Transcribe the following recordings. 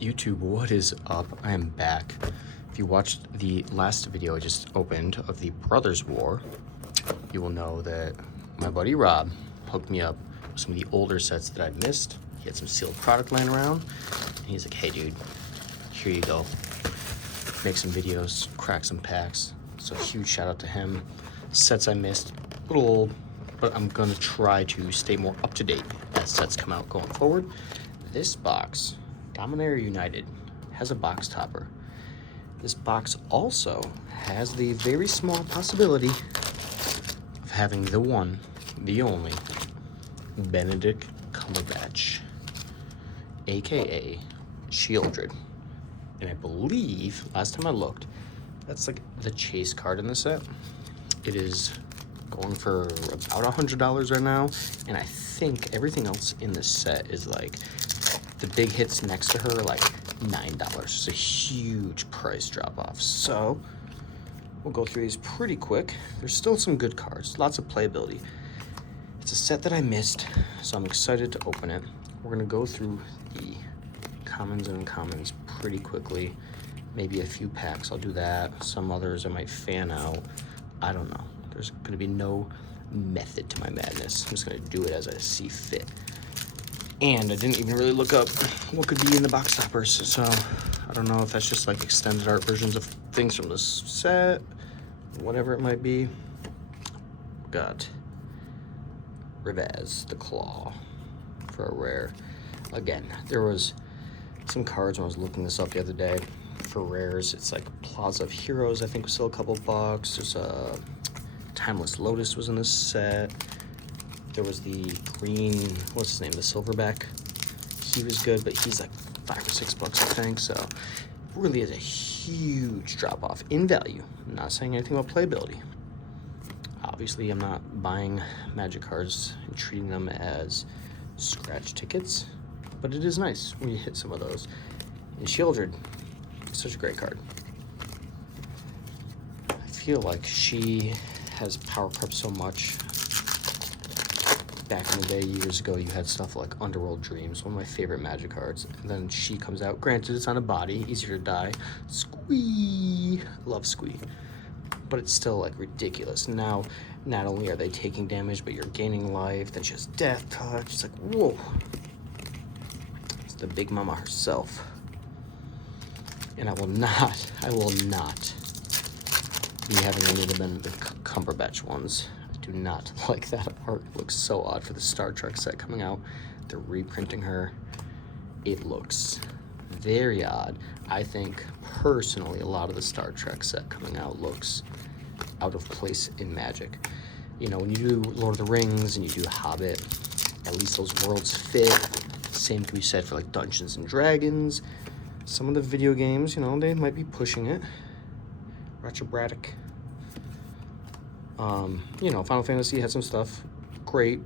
YouTube, what is up? I am back. If you watched the last video I just opened of the Brothers War, you will know that my buddy Rob hooked me up with some of the older sets that I missed. He had some sealed product laying around, and he's like, hey dude, here you go. Make some videos, crack some packs. So huge shout out to him. Sets I missed, a little old, but I'm gonna try to stay more up to date as sets come out going forward. This box, Dominaria United, has a box topper. This box also has the very small possibility of having the one, the only, Benedict Cumberbatch, aka Shieldred. And I believe, last time I looked, that's like the chase card in the set. It is going for about $100 right now, and I think everything else in this set is like the big hits next to her are like $9. It's a huge price drop off. So we'll go through these pretty quick. There's still some good cards, lots of playability. It's a set that I missed, so I'm excited to open it. We're gonna go through the commons and uncommons pretty quickly. Maybe a few packs, I'll do that. Some others I might fan out. I don't know. There's gonna be no method to my madness. I'm just gonna do it as I see fit. And I didn't even really look up what could be in the box toppers, so I don't know if that's just like extended art versions of things from this set, whatever it might be. Got Rivaz, the Claw, for a rare. Again, there was some cards when I was looking this up the other day for rares. It's like Plaza of Heroes, I think was still a couple bucks. There's a Timeless Lotus was in this set. There was the green, what's his name, the Silverback. He was good, but he's like $5 or $6, I think. So it really is a huge drop off in value. I'm not saying anything about playability. Obviously, I'm not buying Magic cards and treating them as scratch tickets, but it is nice when you hit some of those. And Shieldred is such a great card. I feel like she has power crept so much. Back in the day, years ago, you had stuff like Underworld Dreams, one of my favorite Magic cards. And then she comes out. Granted, it's on a body, easier to die. Squee! Love Squee. But it's still like ridiculous. Now, not only are they taking damage, but you're gaining life. Then she has Death Touch. It's like, whoa. It's the Big Mama herself. And I will not be having any of the Cumberbatch ones. Do not like that art. It looks so odd for the Star Trek set coming out. They're reprinting her. It looks very odd. I think personally a lot of the Star Trek set coming out looks out of place in Magic. You know, when you do Lord of the Rings and you do Hobbit, at least those worlds fit. Same can be said for like Dungeons and Dragons. Some of the video games, you know, they might be pushing it. Retro Braddock. You know, Final Fantasy had some stuff. Great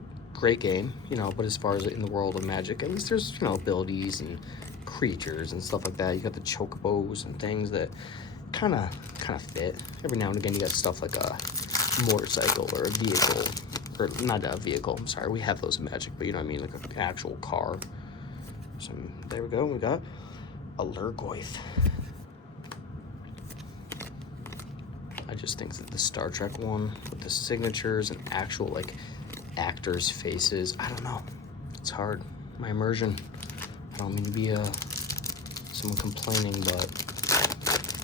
game, you know, but as far as in the world of Magic, at least there's, you know, abilities and creatures and stuff like that. You got the chocobos and things that kind of fit. Every now and again, you got stuff like a motorcycle or a vehicle, or not a vehicle, I'm sorry, we have those in Magic, but you know what I mean, like an actual car. So there we go, we got a Lurgoyf. I just think that the Star Trek one with the signatures and actual like actors' faces, I don't know. It's hard. My immersion. I don't mean to be someone complaining, but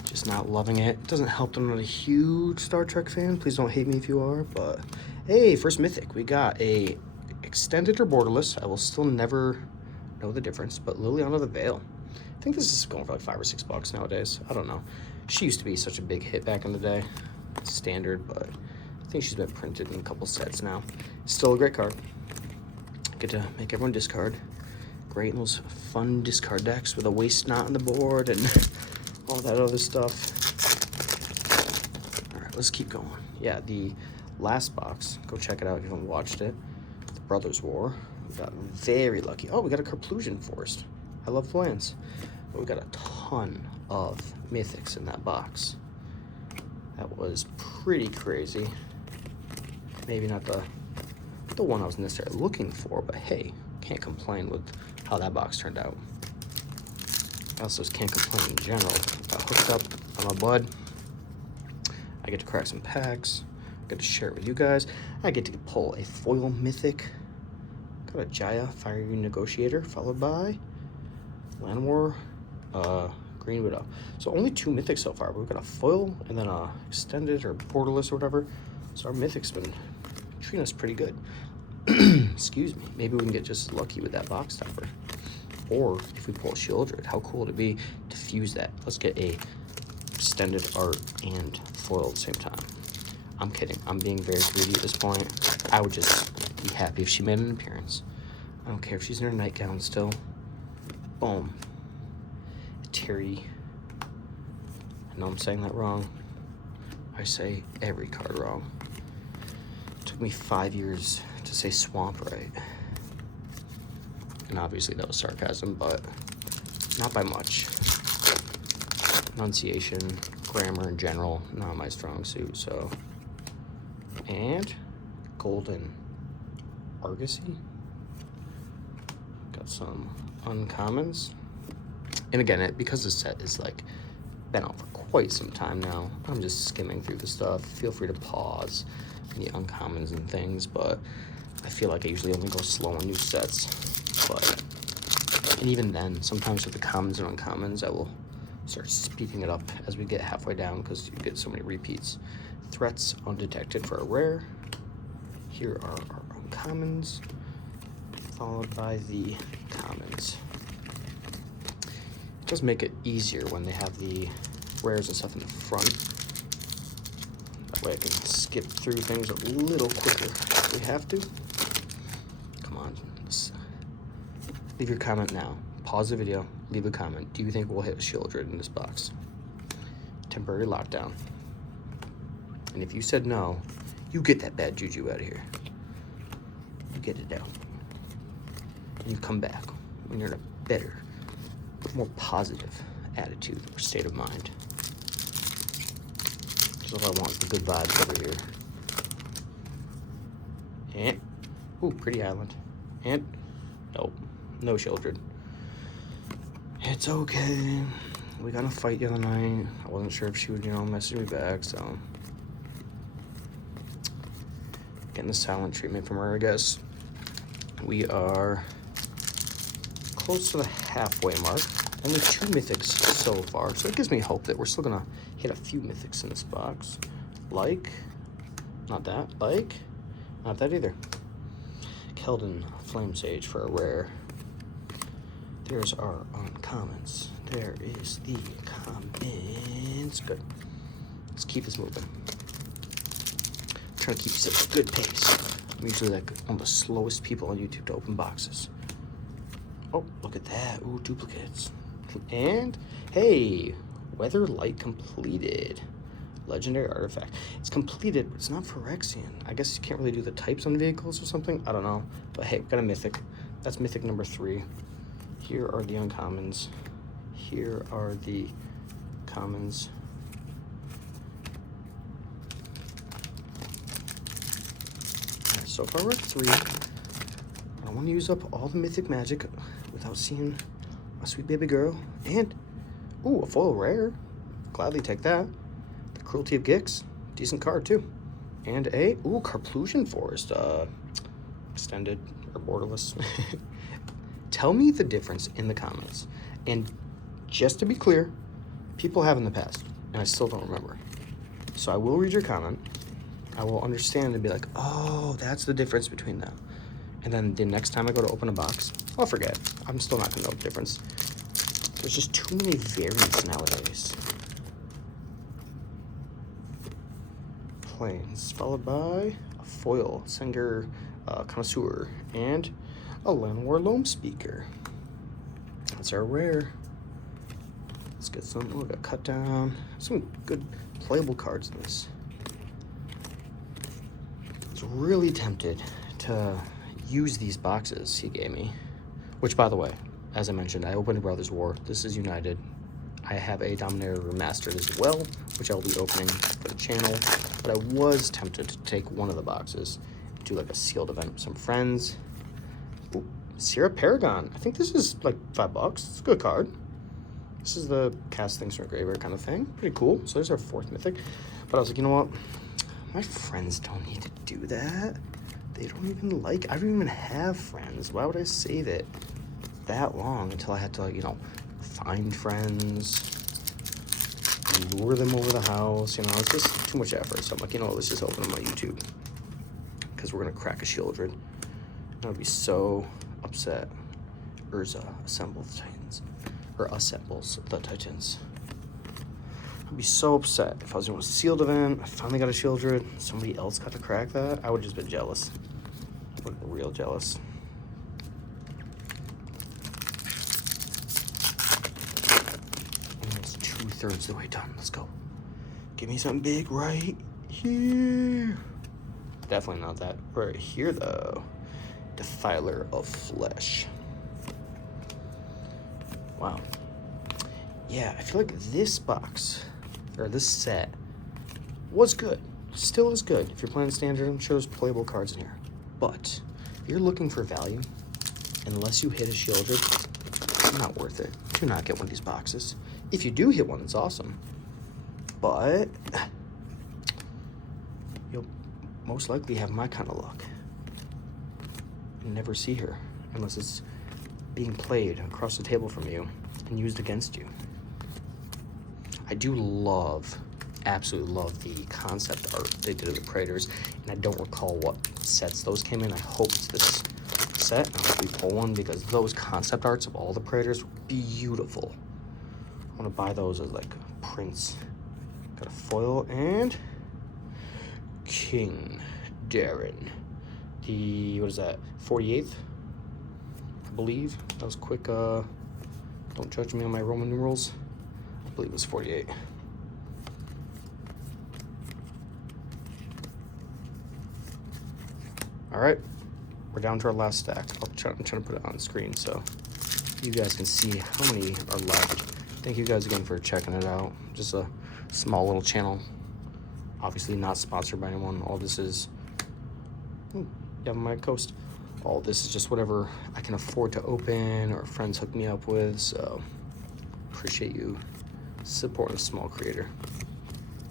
just not loving it. It doesn't help that I'm not a huge Star Trek fan. Please don't hate me if you are. But hey, first Mythic, we got a extended or borderless. I will still never know the difference, but Liliana the Veil. I think this is going for like $5 or $6 nowadays. I don't know. She used to be such a big hit back in the day. Standard, but I think she's been printed in a couple sets now. Still a great card. Get to make everyone discard. Great in those fun discard decks with a waste knot on the board and all that other stuff. All right, let's keep going. Yeah, the last box, go check it out if you haven't watched it. The Brothers War. We got very lucky. Oh, we got a Carplusion Forest. I love lands. But we got a ton of mythics in that box. That was pretty crazy. Maybe not the one I was necessarily looking for, but hey, can't complain with how that box turned out. I also just can't complain in general. Got hooked up on my bud. I get to crack some packs. I get to share it with you guys. I get to pull a foil mythic. Got a Jaya Fiery Negotiator, followed by Land War, Green Widow. So only 2 mythics so far, but we've got a foil and then a extended or borderless or whatever. So our mythic's been treating us pretty good. Excuse me. Maybe we can get just lucky with that box topper. Or if we pull Shieldred, how cool would it be to fuse that? Let's get a extended art and foil at the same time. I'm kidding. I'm being very greedy at this point. I would just be happy if she made an appearance. I don't care if she's in her nightgown still. Boom. Terry. I know I'm saying that wrong. I say every card wrong. It took me 5 years to say swamp right. And obviously that was sarcasm, but not by much. Enunciation, grammar in general, not my strong suit, so. And golden argosy. Got some uncommons. And again, because the set is like been out for quite some time now, I'm just skimming through the stuff. Feel free to pause in the uncommons and things, but I feel like I usually only go slow on new sets. But, and even then, sometimes with the commons and uncommons, I will start speeding it up as we get halfway down because you get so many repeats. Threats undetected for a rare. Here are our uncommons, followed by the commons. It does make it easier when they have the rares and stuff in the front. That way I can skip through things a little quicker if we have to. Come on, leave your comment now. Pause the video, leave a comment. Do you think we'll hit a Shieldred in this box? Temporary lockdown. And if you said no, you get that bad juju out of here. You get it out. And you come back when you're in a better, more positive attitude or state of mind. That's all I want, the good vibes over here. And, ooh, pretty island. And, nope, no Shieldred. It's okay. We got in a fight the other night. I wasn't sure if she would, message me back, so. Getting the silent treatment from her, I guess. We are close to the halfway mark. Only 2 mythics so far, so it gives me hope that we're still gonna hit a few mythics in this box. Like, not that, not that either. Keldon Flame Sage for a rare. There's our uncommons. There is the commons. Good. Let's keep this moving. Trying to keep this at a good pace. I'm usually like one of the slowest people on YouTube to open boxes. Oh, look at that. Ooh, duplicates. And, hey, Weather Light completed. Legendary artifact. It's completed, but it's not Phyrexian. I guess you can't really do the types on vehicles or something. I don't know. But hey, we got a mythic. That's mythic number 3. Here are the uncommons. Here are the commons. Right, so far we're at 3. I don't want to use up all the mythic magic without seeing a sweet baby girl. And, ooh, a foil rare. Gladly take that. The Cruelty of Gix. Decent card, too. And a, ooh, Carplusian Forest. Extended or borderless. Tell me the difference in the comments. And just to be clear, people have in the past, and I still don't remember. So I will read your comment. I will understand and be like, oh, that's the difference between them. And then the next time I go to open a box, I'll forget. I'm still not gonna know the difference. There's just too many variants nowadays. Plains, followed by a foil, Singer Connoisseur, and a Llanowar Loam Speaker. That's our rare. Let's get some, we got cut down. Some good playable cards in this. I was really tempted to use these boxes he gave me, which, by the way, as I mentioned, I opened Brothers War. This is United. I have a Dominaria Remastered as well, which I'll be opening for the channel, but I was tempted to take one of the boxes, do like a sealed event with some friends. Ooh, Sierra Paragon. I think this is like $5. It's a good card. This is the cast things from Graveyard kind of thing. Pretty cool. So there's our 4th mythic. But I was like, you know what? My friends don't need to do that. They don't even like, I don't even have friends. Why would I save it that long until I had to, you know, find friends, lure them over the house, you know, it's just too much effort. So I'm like, you know what, let's just open them on YouTube because we're going to crack a Shieldred. I would be so upset. Urza, assemble the Titans, or assembles the Titans. I'd be so upset if I was doing a sealed event, I finally got a Shieldred, somebody else got to crack that. I would have just been jealous. I would have been real jealous. And it's 2/3 of the way done. Let's go. Give me something big right here. Definitely not that right here, though. Defiler of Flesh. Wow. Yeah, I feel like this box, or this set, was good. Still is good. If you're playing standard, I'm sure there's playable cards in here. But if you're looking for value, unless you hit a Shieldred, it's not worth it. Do not get one of these boxes. If you do hit one, it's awesome. But you'll most likely have my kind of luck and never see her unless it's being played across the table from you and used against you. I do love, absolutely love the concept art they did of the Praetors, and I don't recall what sets those came in. I hope it's this set. I hope we pull one because those concept arts of all the Praetors were beautiful. I want to buy those as like prints. Got a foil and King Darren. The, what is that, 48th? I believe. That was quick, don't judge me on my Roman numerals. I believe it was 48. All right, we're down to our last stack. I'm trying to put it on the screen so you guys can see how many are left. Thank you guys again for checking it out. Just a small little channel. Obviously not sponsored by anyone. All this is, my coast. All this is just whatever I can afford to open or friends hook me up with. So appreciate you supporting a small creator.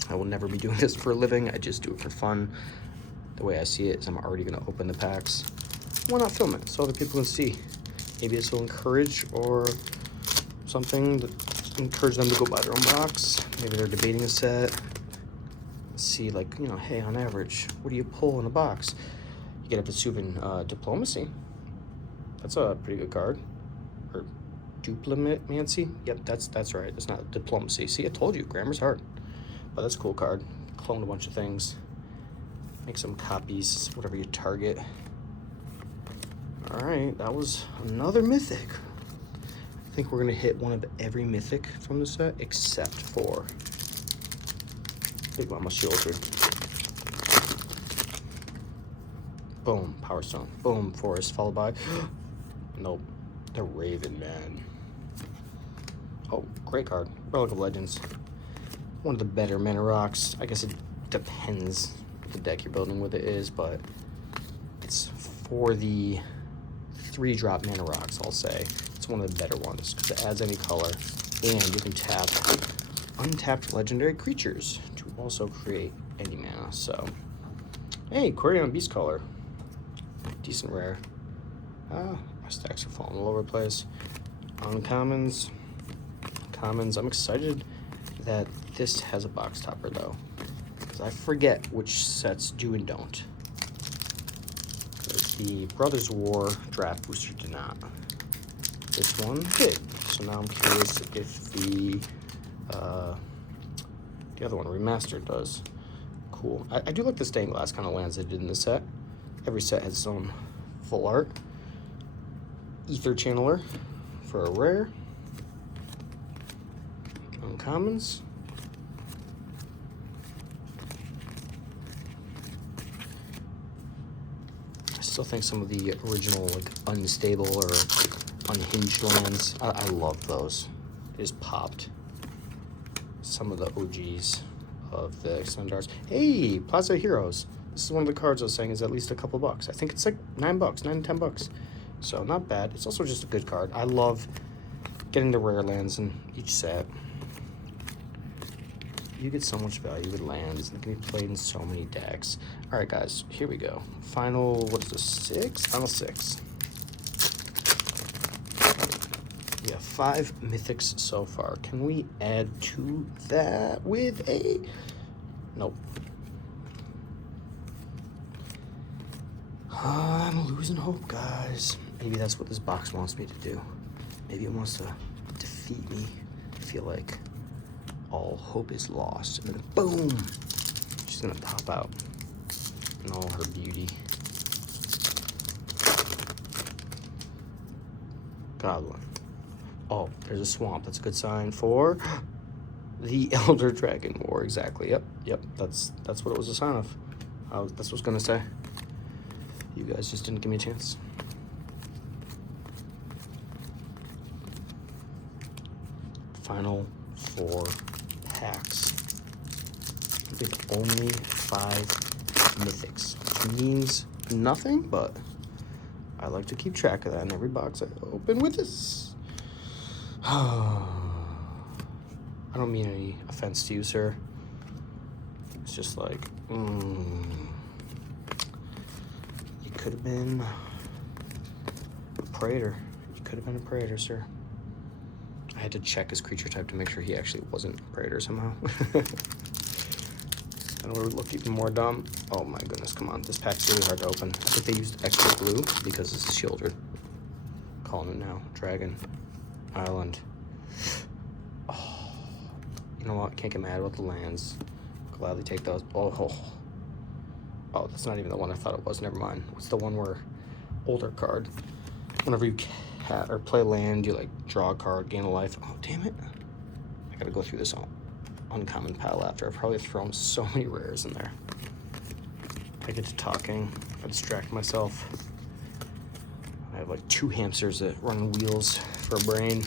I will never be doing this for a living. I just do it for fun. The way I see it is I'm already going to open the packs. Why not film it so other people can see? Maybe this will encourage or something that encourage them to go buy their own box. Maybe they're debating a set. See, like, you know, hey, on average, what do you pull in a box? You get a Vesuvian Diplomacy. That's a pretty good card. Or Duplimancy? Yep, that's right. It's not Diplomacy. See, I told you, grammar's hard. But that's a cool card. Clone a bunch of things. Make some copies, whatever you target. All right, that was another mythic. I think we're gonna hit one of every mythic from the set except for Big Mama Shieldred. Boom, Power Stone. Boom, Forest, followed by nope, the Raven Man. Oh, great card. Relic of Legends. One of the better mana rocks. I guess it depends what the deck you're building with it is, but it's for the 3-drop mana rocks, I'll say. It's one of the better ones because it adds any color, and you can tap untapped legendary creatures to also create any mana. So, hey, Quarion Beast Color. Decent rare. My stacks are falling all over the place. Uncommons. Commons. I'm excited that this has a box topper though, because I forget which sets do and don't. The Brothers War Draft Booster did not. This one did. So now I'm curious if the other one, Remastered, does. Cool. I do like the stained glass kind of lands they did in this set. Every set has its own full art. Ether Channeler for a rare. Uncommons. I still think some of the original, like, unstable or unhinged lands, I love those. They just popped. Some of the OGs of the extended arts. Hey, Plaza Heroes. This is one of the cards I was saying is at least a couple bucks. I think it's like $9, $9 to $10. So not bad. It's also just a good card. I love getting the rare lands in each set. You get so much value with lands that can be played in so many decks. All right, guys, here we go. Final, what is this, 6? Final 6. We have 5 mythics so far. Can we add to that with a... Nope. I'm losing hope, guys. Maybe that's what this box wants me to do. Maybe it wants to defeat me. I feel like all hope is lost. And then boom! She's gonna pop out in all her beauty. Goblin. Oh, there's a swamp. That's a good sign for the Elder Dragon War. Exactly. Yep. That's what it was a sign of. That's what I was gonna say. You guys just didn't give me a chance. Final 4 packs with only 5 mythics, which means nothing, but I like to keep track of that in every box I open with this. I don't mean any offense to you, sir. It's just like, you could have been a Praetor. You could have been a Praetor, sir. I had to check his creature type to make sure he actually wasn't a Praetor somehow. And it would look even more dumb. Oh my goodness, come on. This pack's really hard to open. I think they used extra glue because this is shielded. Calling it now. Dragon. Island. Oh, you know what? Can't get mad about the lands. Gladly take those. Oh, that's not even the one I thought it was. Never mind. What's the one where older card? Whenever you or play land, you like draw a card, gain a life. Oh, damn it! I gotta go through this uncommon pile after. I've probably thrown so many rares in there. I get to talking. I distract myself. I have like 2 hamsters that run wheels for a brain.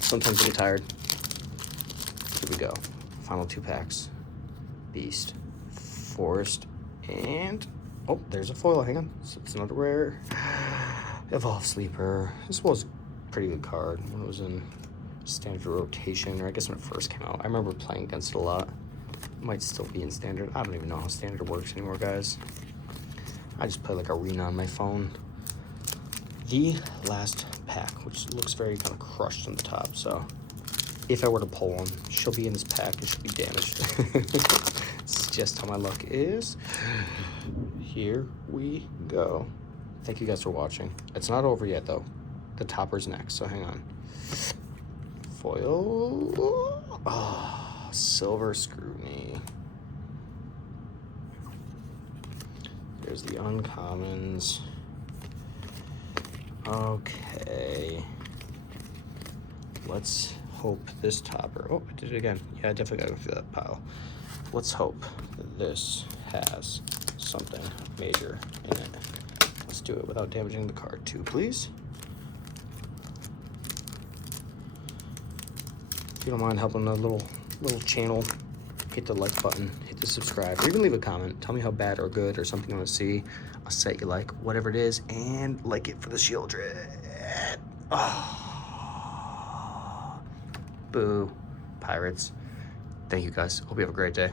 Sometimes I get tired. Here we go. Final 2 packs. Beast, Forest, and oh, there's a foil. Hang on. So it's another rare. Evolve Sleeper. This was a pretty good card when it was in standard rotation, or I guess when it first came out. I remember playing against it a lot. It might still be in standard. I don't even know how standard works anymore, guys. I just play like Arena on my phone. The last pack, which looks very kind of crushed on the top, so if I were to pull one, she'll be in this pack and she'll be damaged. It's just how my luck is. Here we go. Thank you guys for watching. It's not over yet, though. The topper's next, so hang on. Foil. Oh, Silver Scrutiny. There's the uncommons. Okay. Let's hope this topper. Oh, I did it again. Yeah, I definitely gotta go through that pile. Let's hope that this has something major in it. Let's do it without damaging the card too, please. If you don't mind helping a little channel, hit the like button, hit the subscribe, or even leave a comment. Tell me how bad or good or something you want to see, a set you like, whatever it is, and like it for the Shieldred. Oh. Boo. Pirates. Thank you guys. Hope you have a great day.